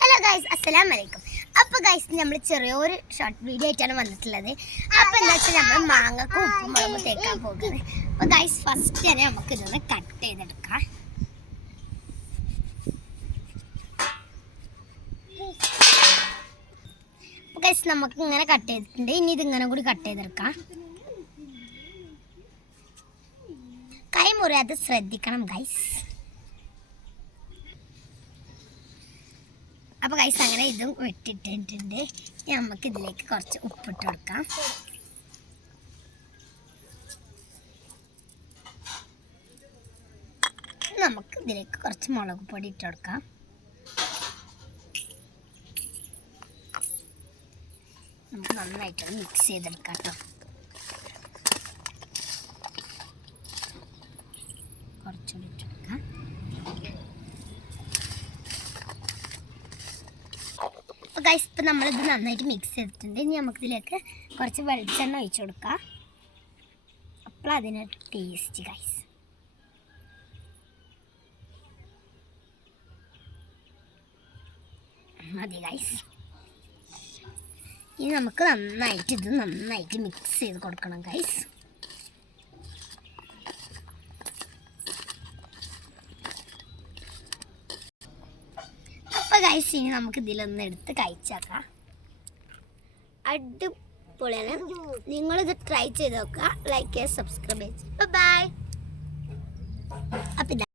Hello guys, അസ്സലാമലൈക്കും. അപ്പോൾ guys നമ്മൾ ചെറിയൊരു ഷോർട്ട് വീഡിയോ ആയിട്ടാണ് വന്നിട്ടുള്ളത്. അപ്പോൾ എന്താ വെച്ചാൽ നമ്മൾ മാങ്ങക്ക് ഉപ്പും മുളകും തേക്കാൻ പോകുന്നത്. അപ്പോൾ ഗൈസ് ഫസ്റ്റ് തന്നെ നമുക്ക് ഇതൊന്ന് കട്ട് ചെയ്തെടുക്കാം. അപ്പോൾ ഗൈസ് നമുക്ക് ഇങ്ങനെ കട്ട് ചെയ്തിട്ടുണ്ട്. ഇനി ഇതിങ്ങനെ കൂടി കട്ട് ചെയ്തെടുക്കാം. കൈ മുറിയാതെ ശ്രദ്ധിക്കണം ഗൈസ്. അപ്പോൾ ഗൈസ് അങ്ങനെ ഇതും വെട്ടിട്ടിട്ടുണ്ട്. നമുക്ക് ഇതിലേക്ക് കുറച്ച് ഉപ്പിട്ട് കൊടുക്കാം. നമുക്ക് ഇതിലേക്ക് കുറച്ച് മുളക് പൊടി ഇട്ട് കൊടുക്കാം. നമുക്ക് നന്നായിട്ട് മിക്സ് ചെയ്തെടുക്കാം കേട്ടോ. കുറച്ചുകൂടി ഇട്ട് കൊടുക്കാം. അപ്പോൾ ഗൈസ് ഇപ്പം നമ്മളിത് നന്നായിട്ട് മിക്സ് ചെയ്തിട്ടുണ്ട്. ഇനി നമുക്കിതിലേക്ക് കുറച്ച് വെളിച്ചെണ്ണ ഒഴിച്ചു കൊടുക്കാം. അപ്പോൾ അതിനൊരു ടേസ്റ്റ് ഗൈസ്. മതി ഗൈസ്. ഇനി നമുക്ക് നന്നായിട്ട് മിക്സ് ചെയ്ത് കൊടുക്കണം ഗൈസ്. ഗൈസ് ഇനി നമുക്ക് ഇതിലൊന്ന് എടുത്ത് കഴിച്ചേക്കാം. അടിപൊളിയാണ്. നിങ്ങളിത് ട്രൈ ചെയ്ത് നോക്കുക. ലൈക്ക് ചെയ്യുക, സബ്സ്ക്രൈബ് ചെയ്യുക. ബൈ. അപ്പം